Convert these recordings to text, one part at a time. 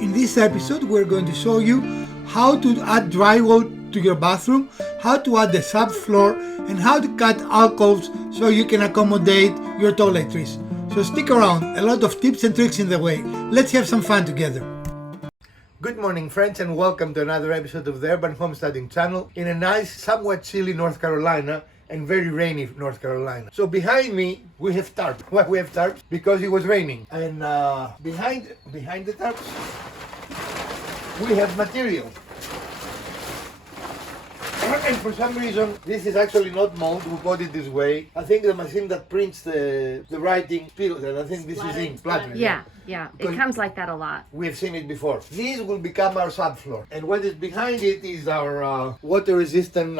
In this episode, we're going to show you how to add drywall to your bathroom, how to add the subfloor, and how to cut alcoves so you can accommodate your toiletries. So stick around, a lot of tips and tricks in the way. Let's have some fun together. Good morning, friends, and welcome to another episode of the Urban Homesteading channel in a nice, somewhat chilly North Carolina and very rainy North Carolina. So behind me we have tarps. Why we have tarps? Because it was raining. And behind the tarps we have material. And for some reason this is actually not mold. We bought it this way. I think the machine that prints the writing spills, and I think this is ink splatter. Yeah. It comes like that a lot. We've seen it before. This will become our subfloor, and what is behind it is our water-resistant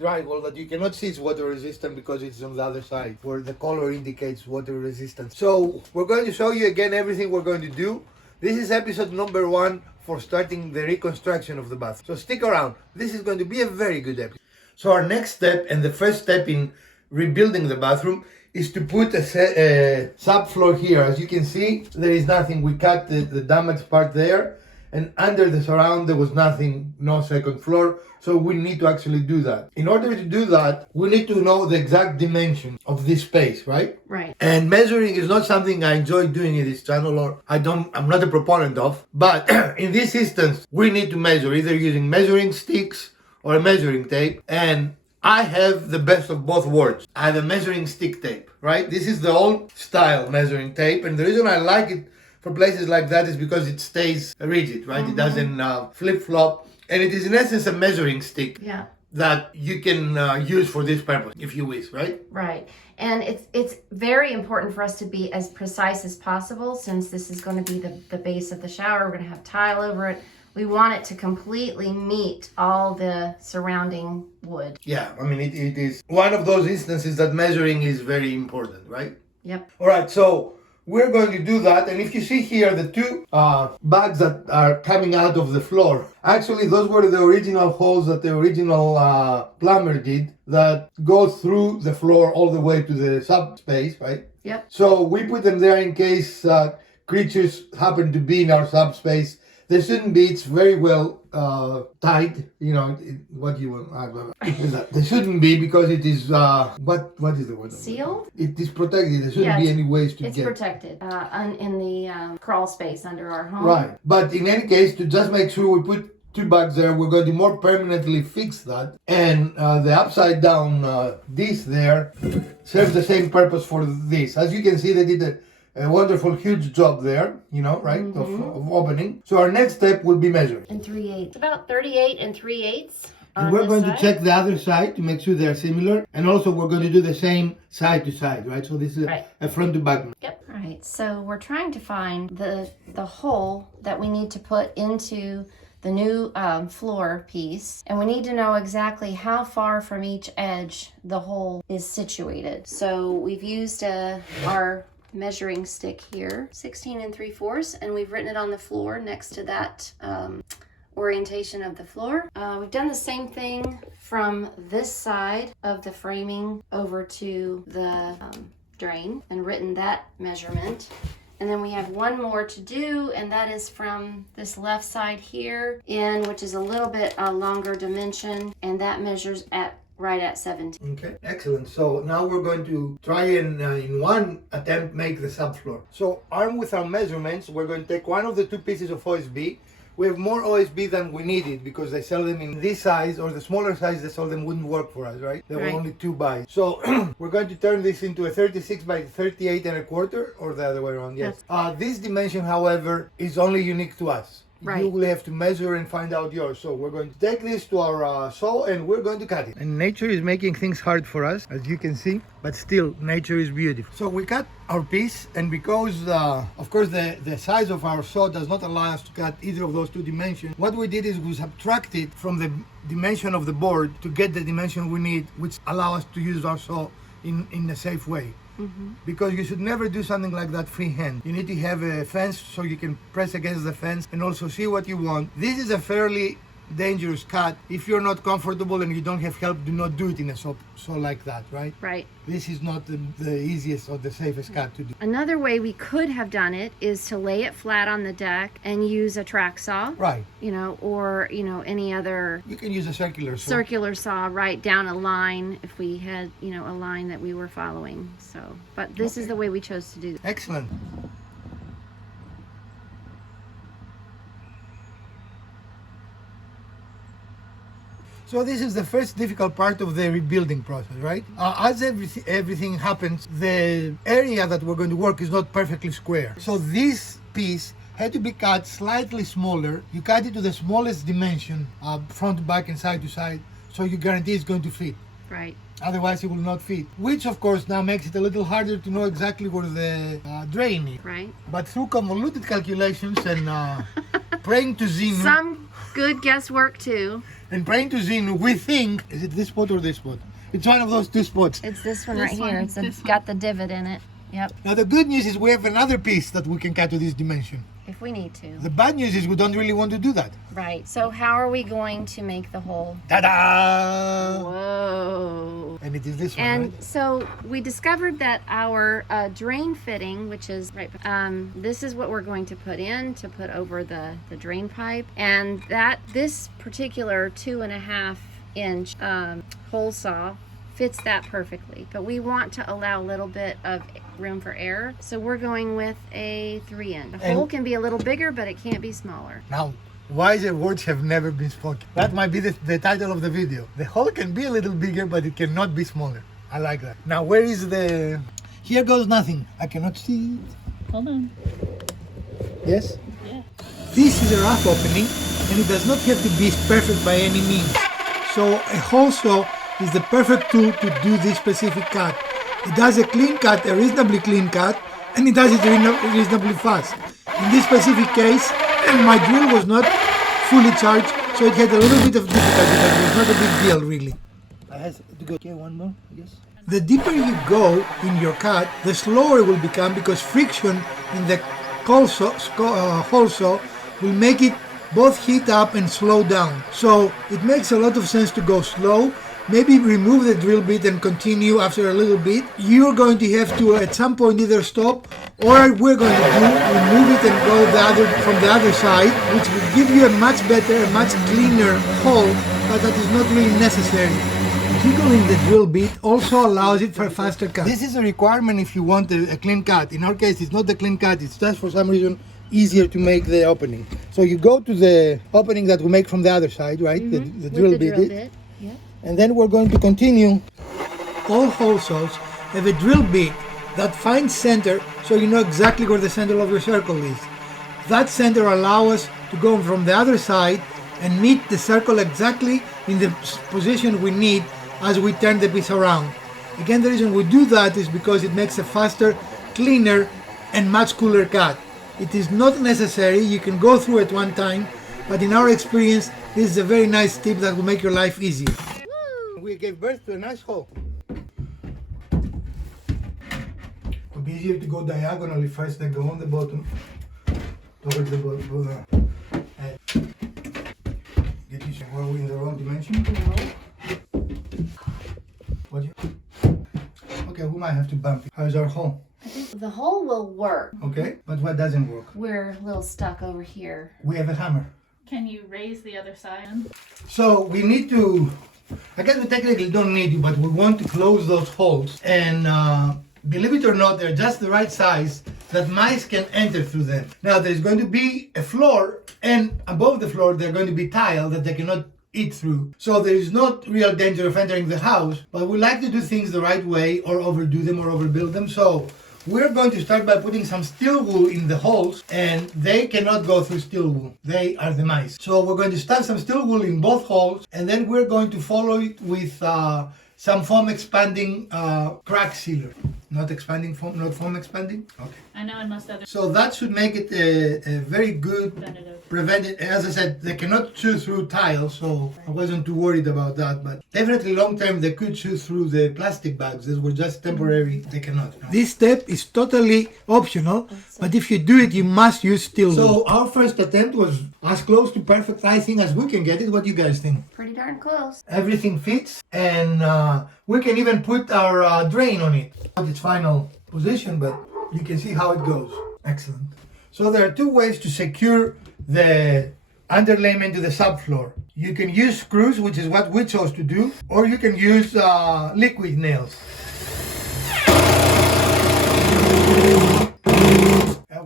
drywall that you cannot see is water-resistant because it's on the other side where the color indicates water resistance. So we're going to show you again everything we're going to do. This is episode number 1 for starting the reconstruction of the bathroom. So stick around. This is going to be a very good episode. So our next step and the first step in rebuilding the bathroom is to put a subfloor here. As you can see, there is nothing. We cut the damaged part there, and under the surround there was nothing, no second floor. So we need to actually do that. In order to do that, we need to know the exact dimension of this space, right? Right. And measuring is not something I enjoy doing in this channel, or I'm not a proponent of. But in this instance, we need to measure either using measuring sticks or a measuring tape. And I have the best of both worlds. I have a measuring stick tape, right? This is the old style measuring tape, and the reason I like it for places like that is because it stays rigid, right? It doesn't flip-flop, and it is in essence a measuring stick that you can use for this purpose if you wish, right? Right. And it's very important for us to be as precise as possible, since this is going to be the base of the shower. We're going to have tile over it. We want it to completely meet all the surrounding wood. Yeah, I mean, it is one of those instances that measuring is very important, right? Yep. All right, so we're going to do that. And if you see here, the two bags that are coming out of the floor, actually, those were the original holes that the original plumber did that go through the floor all the way to the subspace, right? Yep. So we put them there in case creatures happen to be in our subspace. They shouldn't be. It's very well tied. You know what you want. They shouldn't be because it is what is the word? Sealed. It is protected. There shouldn't be any ways to it's get. It's protected in the crawl space under our home. Right. But in any case, to just make sure we put 2 bags there, we're going to more permanently fix that. And the upside down disc there serves the same purpose for this. As you can see, they did a wonderful, huge job there, you know, right, of opening. So our next step will be measured. And 3/8. About 38 3/8. And we're going to check the other side to make sure they're similar. And also we're going to do the same side to side, right? So this is a front to back. Yep. All right. So we're trying to find the hole that we need to put into the new floor piece, and we need to know exactly how far from each edge the hole is situated. So we've used our measuring stick here, 16 3/4, and we've written it on the floor next to that orientation of the floor. We've done the same thing from this side of the framing over to the drain and written that measurement. And then we have one more to do, and that is from this left side here in, which is a little bit longer dimension, and that measures right at 17. Okay, excellent. So now we're going to try and in one attempt make the subfloor. So armed with our measurements, we're going to take one of the 2 pieces of OSB. We have more OSB than we needed because they sell them in this size, or the smaller size they sell them wouldn't work for us, right? There were only 2 buys. So we're going to turn this into a 36 by 38 1/4, or the other way around, yes. This dimension, however, is only unique to us. Right. You will have to measure and find out yours. So we're going to take this to our saw and we're going to cut it. And nature is making things hard for us, as you can see, but still, nature is beautiful. So we cut our piece, and because, of course, the size of our saw does not allow us to cut either of those 2 dimensions, what we did is we subtracted from the dimension of the board to get the dimension we need, which allow us to use our saw in a safe way. Because you should never do something like that freehand. You need to have a fence so you can press against the fence and also see what you want. This is a fairly dangerous cut. If you're not comfortable and you don't have help, do not do it in a saw like that, right? Right. This is not the easiest or the safest cut to do. Another way we could have done it is to lay it flat on the deck and use a track saw. Right. Or any other You can use a circular saw right down a line if we had, a line that we were following. So, but this is the way we chose to do it. Excellent. So this is the first difficult part of the rebuilding process, right? As everything happens, the area that we're going to work is not perfectly square. So this piece had to be cut slightly smaller. You cut it to the smallest dimension, front to back and side to side, so you guarantee it's going to fit. Right. Otherwise it will not fit. Which of course now makes it a little harder to know exactly where the drain is. Right. But through convoluted calculations and praying to Zenu, Some good guesswork too. and praying to Zenu, we think, is it this spot or this spot? It's one of those two spots. It's this one right here. It's got the divot in it. Yep. Now the good news is we have another piece that we can cut to this dimension. If we need to. The bad news is we don't really want to do that. Right. So how are we going to make the hole? Ta-da! Whoa. And it is this one, And right? so we discovered that our drain fitting, which is right, this is what we're going to put over the drain pipe, and this particular 2.5 inch hole saw fits that perfectly. But we want to allow a little bit of room for error, so we're going with a 3 inch. The hole can be a little bigger, but it can't be smaller. Now, wiser words have never been spoken. That might be the title of the video. The hole can be a little bigger, but it cannot be smaller. I like that. Now, where is the... Here goes nothing. I cannot see it. Hold on. Yes? Yeah. This is a rough opening, and it does not have to be perfect by any means. So a hole saw is the perfect tool to do this specific cut. It does a clean cut, a reasonably clean cut, and it does it reasonably fast. In this specific case, my drill was not fully charged, so it had a little bit of difficulty, but it was not a big deal really. I have to go one more, I guess. The deeper you go in your cut, the slower it will become, because friction in the hole saw will make it both heat up and slow down. So it makes a lot of sense to go slow. Maybe remove the drill bit and continue after a little bit. You're going to have to at some point either stop, or we're going to remove it and go from the other side, which will give you a much better, a much cleaner hole, but that is not really necessary. Jiggling the drill bit also allows it for a faster cut. This is a requirement if you want a clean cut. In our case, it's not a clean cut, it's just for some reason easier to make the opening. So you go to the opening that we make from the other side, right? The drill bit. Yep. And then we're going to continue. All hole saws have a drill bit that finds center, so you know exactly where the center of your circle is. That center allows us to go from the other side and meet the circle exactly in the position we need as we turn the piece around. Again, the reason we do that is because it makes a faster, cleaner, and much cooler cut. It is not necessary, you can go through it one time, but in our experience, this is a very nice tip that will make your life easier. We gave birth to a nice hole. It would be easier to go diagonally first, then go on the bottom, towards the bottom. Get you were we in the wrong dimension? No. What? Okay, we might have to bump it. How's our hole? I think the hole will work. Okay, but what doesn't work? We're a little stuck over here. We have a hammer. Can you raise the other side? So we need to, I guess we technically don't need to, but we want to close those holes. And believe it or not, they're just the right size that mice can enter through them. Now there's going to be a floor, and above the floor they're going to be tile that they cannot eat through. So there is not real danger of entering the house, but we like to do things the right way, or overdo them or overbuild them. So we're going to start by putting some steel wool in the holes, and they cannot go through steel wool. They are the mice. So we're going to stuff some steel wool in both holes, and then we're going to follow it with some foam expanding crack sealer. Not expanding foam, not foam expanding? Okay. I know it must have So that should make it a very good preventative. prevent it. As I said, they cannot chew through tiles, so I wasn't too worried about that. But definitely long term, they could chew through the plastic bags. These were just temporary. They cannot. This step is totally optional, but if you do it, you must use steel wool. So our first attempt was as close to perfect, I think, as we can get it. What do you guys think? Pretty darn close. Everything fits, and we can even put our drain on it. Not its final position, but you can see how it goes. Excellent. So there are two ways to secure the underlayment to the subfloor. You can use screws, which is what we chose to do, or you can use liquid nails.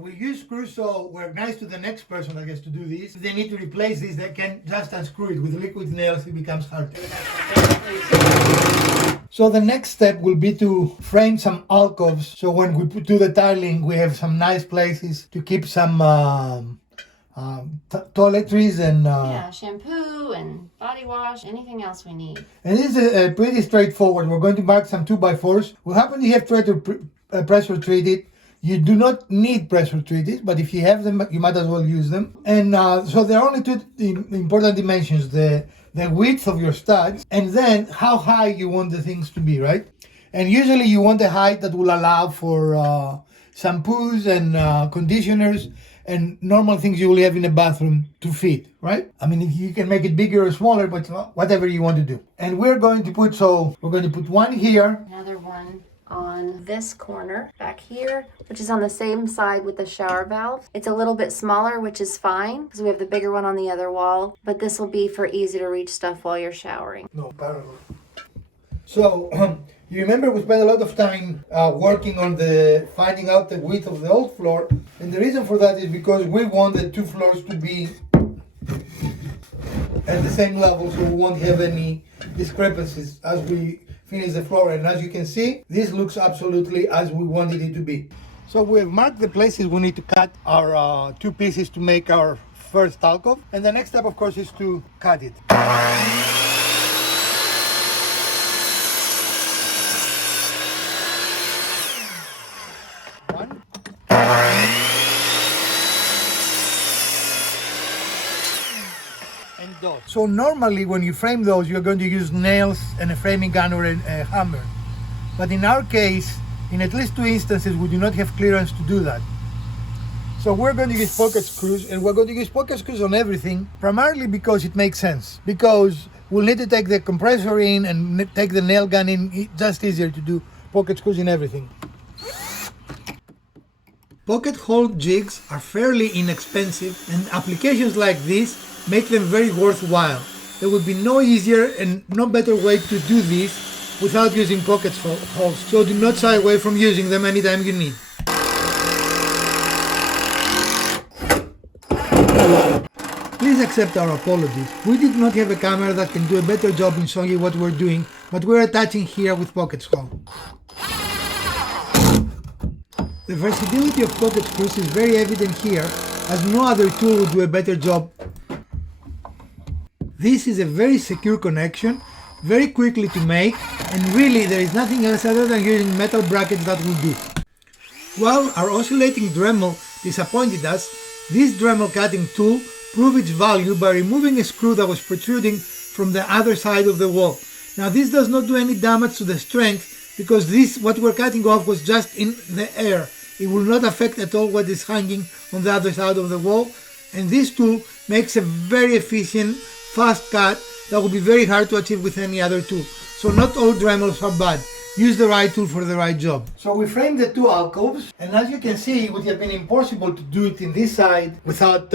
We use screws, so we're nice to the next person that gets to do this. If they need to replace this, they can just unscrew it. With liquid nails, it becomes harder. So the next step will be to frame some alcoves. So when we do the tiling, we have some nice places to keep some toiletries and Yeah, shampoo and body wash, anything else we need. And this is pretty straightforward. We're going to mark some 2x4s. We happen to have tried to pressure treat it. You do not need pressure treated, but if you have them, you might as well use them. And so there are only two important dimensions: the width of your studs, and then how high you want the things to be, right? And usually you want a height that will allow for shampoos and conditioners and normal things you will have in a bathroom to fit, right? I mean, if you can make it bigger or smaller, but whatever you want to do. And we're going to put one here. Another one on this corner back here, which is on the same side with the shower valve. It's a little bit smaller, which is fine because we have the bigger one on the other wall, but this will be for easy to reach stuff while you're showering. No, parallel. So you remember we spent a lot of time working on finding out the width of the old floor, and the reason for that is because we want the two floors to be at the same level, so we won't have any discrepancies as we finish the floor. And as you can see, this looks absolutely as we wanted it to be. So we've marked the places we need to cut our two pieces to make our first alcove, and the next step, of course, is to cut it. One. And those. So normally when you frame those, you're going to use nails and a framing gun or a hammer. But in our case, in at least two instances, we do not have clearance to do that. So we're going to use pocket screws, and we're going to use pocket screws on everything, primarily because it makes sense. Because we'll need to take the compressor in and take the nail gun in. It's just easier to do pocket screws in everything. Pocket hole jigs are fairly inexpensive, and applications like this make them very worthwhile. There would be no easier and no better way to do this without using pocket holes, so do not shy away from using them anytime you need. Please accept our apologies. We did not have a camera that can do a better job in showing you what we're doing, but we're attaching here with pocket hole. The versatility of pocket screws is very evident here, as no other tool would do a better job. This is a very secure connection, very quickly to make, and really there is nothing else other than using metal brackets that will do. While our oscillating Dremel disappointed us, this Dremel cutting tool proved its value by removing a screw that was protruding from the other side of the wall. Now this does not do any damage to the strength because what we're cutting off was just in the air. It will not affect at all what is hanging on the other side of the wall, and this tool makes a very efficient, fast cut that will be very hard to achieve with any other tool. So not all Dremels are bad. Use the right tool for the right job. So we framed the two alcoves, and as you can see, it would have been impossible to do it in this side without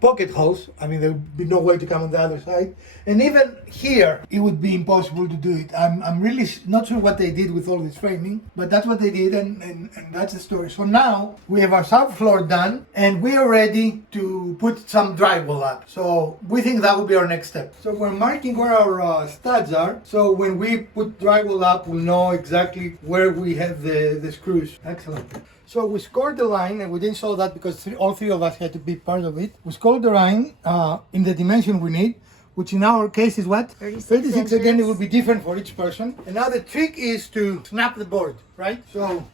pocket holes. I mean, there would be no way to come on the other side. And even here, it would be impossible to do it. I'm really not sure what they did with all this framing, but that's what they did, and that's the story. So now we have our subfloor done, and we are ready to put some drywall up. So we think that will be our next step. So we're marking where our studs are. So when we put drywall up, we'll know exactly where we have the screws. Excellent. So we scored the line, and we didn't show that because all three of us had to be part of it. We scored the line in the dimension we need, which in our case is what? 36 again, it will be different for each person. And now the trick is to snap the board, right? So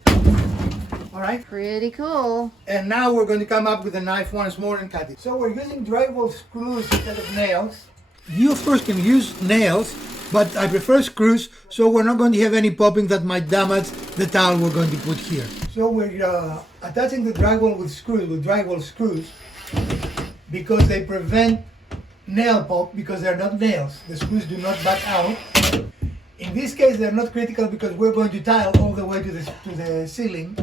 All right. Pretty cool. And now we're going to come up with a knife once more and cut it. So we're using drywall screws instead of nails. You of course can use nails, but I prefer screws, so we're not going to have any popping that might damage the tile we're going to put here. So we're attaching the drywall with drywall screws, because they prevent nail pop because they're not nails. The screws do not back out. In this case, they're not critical because we're going to tile all the way to the ceiling.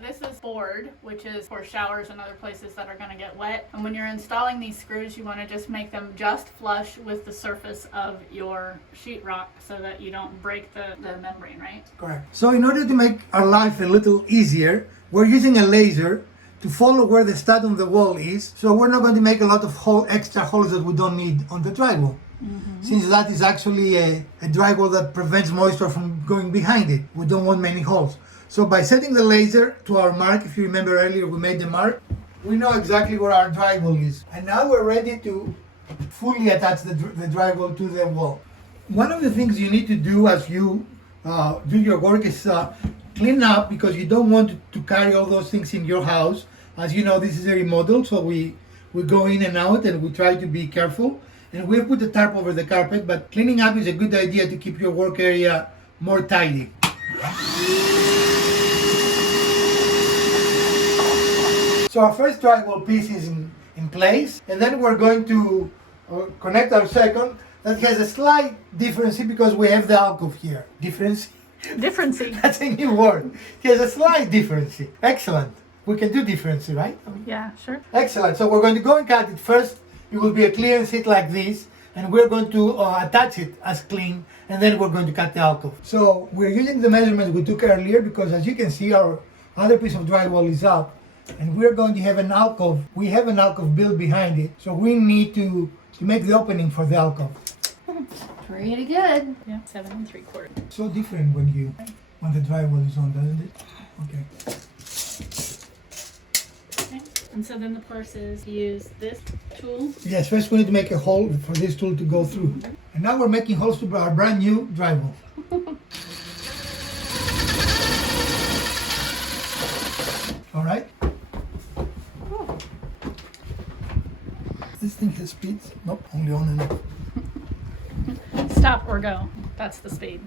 This is board, which is for showers and other places that are going to get wet. And when you're installing these screws, you want to just make them just flush with the surface of your sheetrock so that you don't break the membrane, right? Correct. So in order to make our life a little easier, we're using a laser to follow where the stud on the wall is. So we're not going to make a lot of extra holes that we don't need on the drywall. Since that is actually a drywall that prevents moisture from going behind it. We don't want many holes. So by setting the laser to our mark, if you remember earlier we made the mark, we know exactly where our drywall is. And now we're ready to fully attach the drywall to the wall. One of the things you need to do as you do your work is clean up, because you don't want to carry all those things in your house. As you know, this is a remodel, so we go in and out and we try to be careful. And we've put a tarp over the carpet, but cleaning up is a good idea to keep your work area more tidy. So our first drywall piece is in place, and then we're going to connect our second. That has a slight difference because we have the alcove here. Difference? Differency. That's a new word. It has a slight difference. Excellent. We can do difference, right? Yeah, sure. Excellent. So we're going to go and cut it first. It will be a clearance sheet like this, and we're going to attach it as clean, and then we're going to cut the alcove. So we're using the measurements we took earlier, because as you can see, our other piece of drywall is up, and we're going to have an alcove. We have an alcove built behind it, so we need to make the opening for the alcove. Pretty good. Yeah, 7 3/4. So different when the drywall is on, doesn't it? Okay. Okay. And so then the course is use this tool. Yes, first we need to make a hole for this tool to go through. And now we're making holes to our brand new drywall. All right. This thing has speed. Nope, only on and off. Stop or go. That's the speed.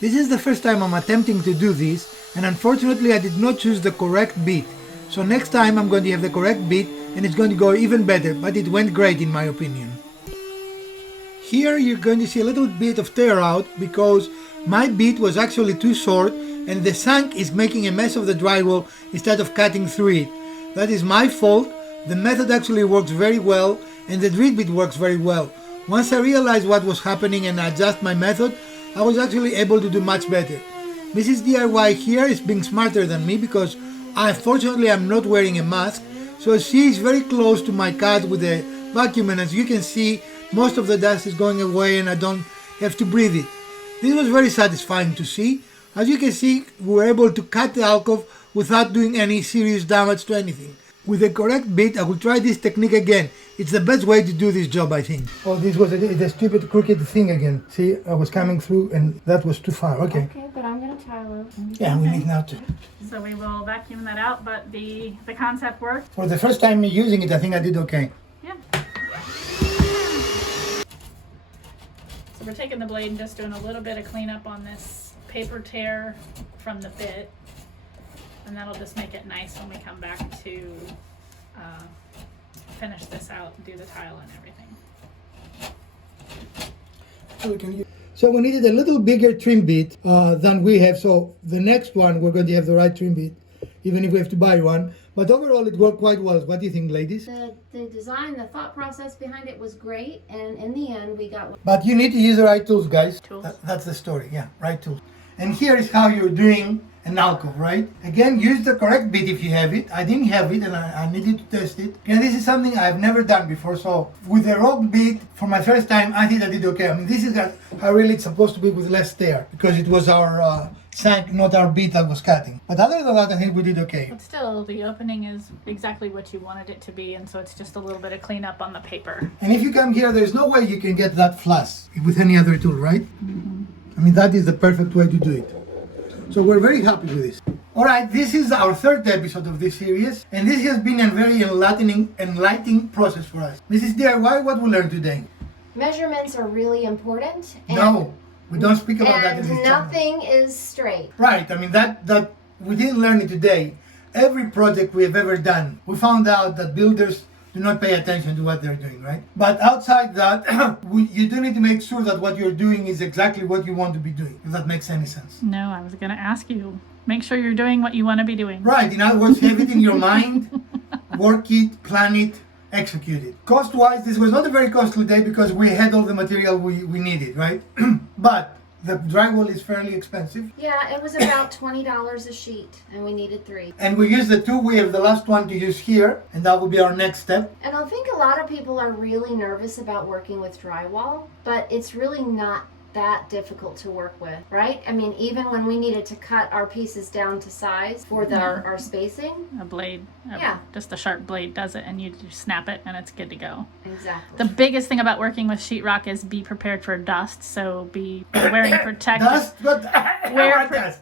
This is the first time I'm attempting to do this, and unfortunately I did not choose the correct bit. So next time I'm going to have the correct bit, and it's going to go even better, but it went great in my opinion. Here you're going to see a little bit of tear out because my bit was actually too short, and the shank is making a mess of the drywall instead of cutting through it. That is my fault. The method actually works very well, and the drill bit works very well. Once I realized what was happening and adjust my method, I was actually able to do much better. Mrs. DIY here is being smarter than me because unfortunately I'm not wearing a mask, so she is very close to my cut with the vacuum, and as you can see, most of the dust is going away and I don't have to breathe it. This was very satisfying to see. As you can see, we were able to cut the alcove without doing any serious damage to anything. With the correct bit, I will try this technique again. It's the best way to do this job, I think. Oh, this was a stupid crooked thing again. See, I was coming through and that was too far. Okay. Okay, but I'm going to tile it. Yeah, we need now to. So we will vacuum that out, but the concept worked. For the first time using it, I think I did okay. Yeah. So we're taking the blade and just doing a little bit of cleanup on this paper tear from the bit. And that'll just make it nice when we come back to finish this out and do the tile and everything. So we needed a little bigger trim bit than we have. So the next one, we're going to have the right trim bit, even if we have to buy one. But overall, it worked quite well. What do you think, ladies? The design, the thought process behind it was great, and in the end, we got. But you need to use the right tools, guys. Tools. That's the story. Yeah, right tools. And here is how you're doing an alcove, right? Again, use the correct bit if you have it. I didn't have it and I needed to test it. And this is something I've never done before. So with the wrong bit, for my first time, I think I did okay. I mean, this is how really it's supposed to be with less tear, because it was our sank, not our bit that was cutting. But other than that, I think we did okay. But still, the opening is exactly what you wanted it to be, and so it's just a little bit of cleanup on the paper. And if you come here, there's no way you can get that flush with any other tool, right? I mean, that is the perfect way to do it. So we're very happy with this. All right, this is our third episode of this series, and this has been a very enlightening process for us. Mrs. DIY, what we learned today? Measurements are really important. And, No, we don't speak about that in and this channel. nothing is straight. Right, I mean, that we didn't learn it today. Every project we have ever done, we found out that builders do not pay attention to what they're doing, right? But outside that, you do need to make sure that what you're doing is exactly what you want to be doing, if that makes any sense. No, I was going to ask you. Make sure you're doing what you want to be doing. Right, in other words, have it in your mind, work it, plan it, execute it. Cost-wise, this was not a very costly day because we had all the material we needed, right? But the drywall is fairly expensive. Yeah, it was about $20 a sheet, and we needed 3. And we used the 2, we have the last one to use here, and that will be our next step. And I think a lot of people are really nervous about working with drywall, but it's really not that difficult to work with, right? I mean, even when we needed to cut our pieces down to size for our spacing. A blade. Yeah. Just a sharp blade does it, and you just snap it, and it's good to go. Exactly. The biggest thing about working with sheetrock is be prepared for dust. So be wearing protective. Dust, but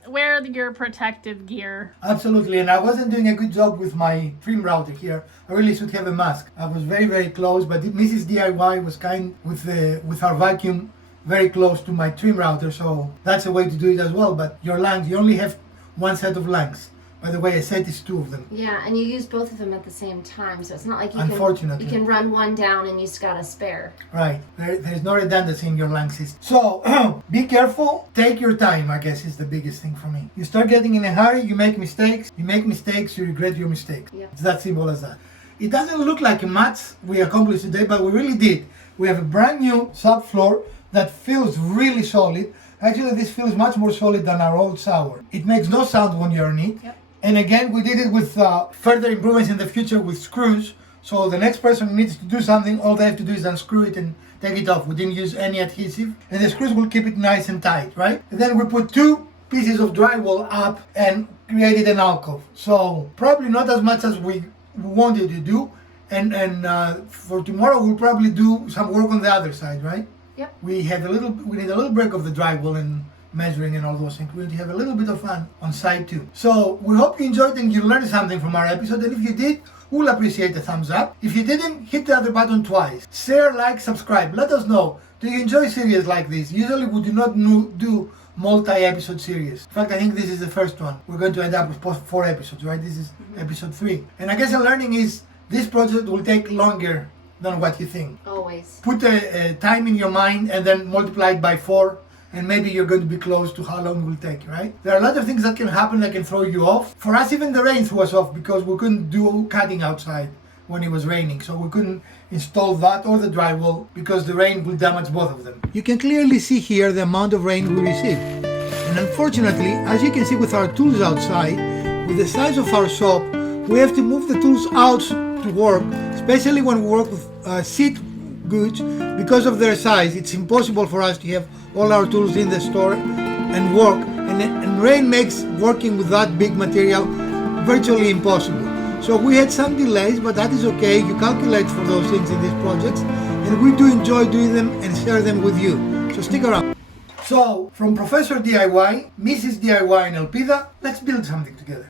Wear your protective gear. Absolutely, and I wasn't doing a good job with my trim router here. I really should have a mask. I was very, very close, but Mrs. DIY was kind with our vacuum very close to my trim router, so that's a way to do it as well. But your lungs, you only have one set of lungs. By the way, a set is 2 of them. Yeah, and you use both of them at the same time, so it's not like Unfortunately. you can run one down and you've got a spare. Right, there's no redundancy in your lung system. So, be careful, take your time, I guess is the biggest thing for me. You start getting in a hurry, you make mistakes, you regret your mistakes. Yep. It's that simple as that. It doesn't look like much we accomplished today, but we really did. We have a brand new subfloor that feels really solid. Actually, this feels much more solid than our old shower. It makes no sound when you're in it. Yep. And again, we did it with further improvements in the future with screws. So the next person who needs to do something, all they have to do is unscrew it and take it off. We didn't use any adhesive. And the screws will keep it nice and tight, right? And then we put 2 pieces of drywall up and created an alcove. So probably not as much as we wanted to do. And for tomorrow, we'll probably do some work on the other side, right? Yep. We need a little break of the drywall and measuring and all those things. We need to have a little bit of fun on site too. So we hope you enjoyed and you learned something from our episode. And if you did, we'll appreciate a thumbs up. If you didn't, hit the other button twice. Share, like, subscribe. Let us know. Do you enjoy series like this? Usually we do not do multi-episode series. In fact, I think this is the first one. We're going to end up with 4 episodes, right? This is episode 3. And I guess the learning is this project will take longer than what you think. Always. Put a time in your mind and then multiply it by 4, and maybe you're going to be close to how long it will take, right? There are a lot of things that can happen that can throw you off. For us, even the rain threw us off because we couldn't do cutting outside when it was raining. So we couldn't install that or the drywall because the rain will damage both of them. You can clearly see here the amount of rain we received. And unfortunately, as you can see with our tools outside, with the size of our shop, we have to move the tools out to work, especially when we work with seat goods. Because of their size, it's impossible for us to have all our tools in the store and work, and rain makes working with that big material virtually impossible. So we had some delays, but that is okay. You calculate for those things in these projects, and we do enjoy doing them and share them with you. So stick around. So from Professor DIY, Mrs. DIY and Elpida, let's build something together.